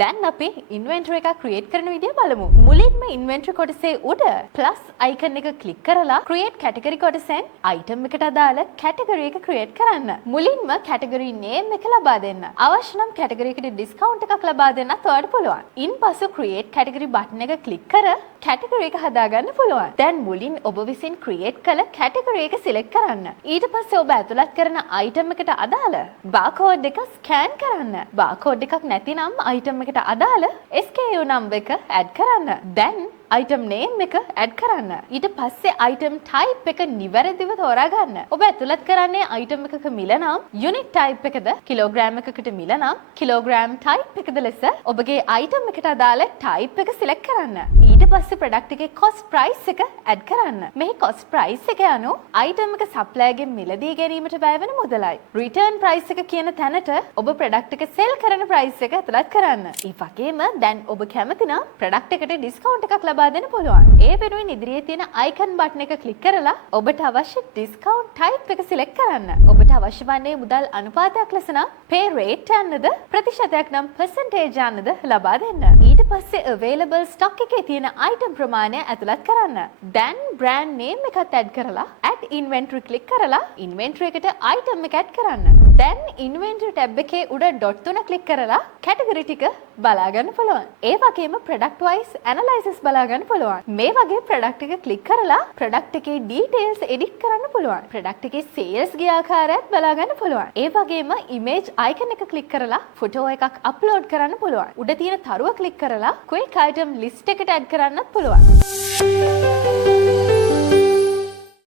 දැන් අපි ඉන්වෙන්ටරි එකක් ක්‍රියේට් කරන විදිය බලමු. මුලින්ම ඉන්වෙන්ටරි කොටසේ උඩ ප්ලස් අයිකන් එක ක්ලික් කරලා ක්‍රියේට් කැටගරි කොටසෙන් අයිටම් එකට අදාළ කැටගරි එක ක්‍රියේට් කරන්න. මුලින්ම කැටගරි නේම් එක ලබා දෙන්න. අවශ්‍ය නම් කැටගරි එකට ඩිස්කවුන්ට් එකක් ලබා දෙන්නත් ඔයාලට පුළුවන්. ඉන්පසු ක්‍රියේට් කැටගරි බටන් එක ක්ලික් කර කැටගරි එක හදාගන්න පුළුවන්. දැන් මුලින් ඔබ විසින් ක්‍රියේට් කළ කැටගරි එක සිලෙක්ට් කරන්න. ඊට පස්සේ ඔබ ඇතුළත් කරන අයිටම් එකට අදාළ බාකෝඩ් එක ස්කෑන් කරන්න. බාකෝඩ් එකක් නැතිනම් අයිටම් එකට අදාළ SKU number එක ඇඩ් කරන්න. දැන් item name එක ඇඩ් කරන්න. ඊට පස්සේ item type එක නිවැරදිව තෝරා ගන්න. ඔබ ඇතුළත් කරන්නේ item එකක මිල නම් unit type එකද කිලෝග්‍රෑම් එකකට මිල නම් කිලෝග්‍රෑම් type එකද ලෙස ඔබගේ item එකට අදාළ type එක select කරන්න. ඊට පස්සේ product එකේ cost price එක ඇඩ් කරන්න. මෙහි cost price එක යනු item එක supplier ගෙන් මිලදී ගැනීමට වැය වෙන මුදලයි. return price එක කියන තැනට ඔබ product එක sell කරන price එක ඇතුළත් කරන්න. ඒ වගේම දැන් ඔබ කැමති නම් product එකට discount එකක් ලබා දෙන්න පුළුවන්. ඒ වෙනුවෙන් ඉදිරියේ තියෙන icon button එක ක්ලික් කරලා ඔබට අවශ්‍ය discount type එක select කරන්න. ඔබට අවශ්‍ය වන්නේ මුදල් අනුපාතයක් ලෙස නම් pay rate යන්නද ප්‍රතිශතයක් නම් percentage යන්නද ලබා දෙන්න. ඊට පස්සේ available stock එකේ තියෙන item ප්‍රමාණය ඇතුළත් කරන්න. දැන් brand name එකත් add කරලා add inventory ක්ලික් කරලා inventory එකට item එක add කරන්න. දැන් inventory tab එකේ උඩ dot 3 ක්ලික් කරලා category ටික බලා ගන්න පුළුවන්. ඒ වගේම product wise analysis බලා ගන්න පුළුවන්. මේ වගේ product එක ක්ලික් කරලා product එකේ details edit කරන්න පුළුවන්. product එකේ sales ගිය ආකාරයත් බලා ගන්න පුළුවන්. ඒ වගේම image icon එක ක්ලික් කරලා photo එකක් upload කරන්න පුළුවන්. උඩ තියෙන තරුව ක්ලික් කරලා quick item list එකට add කරන්නත් පුළුවන්.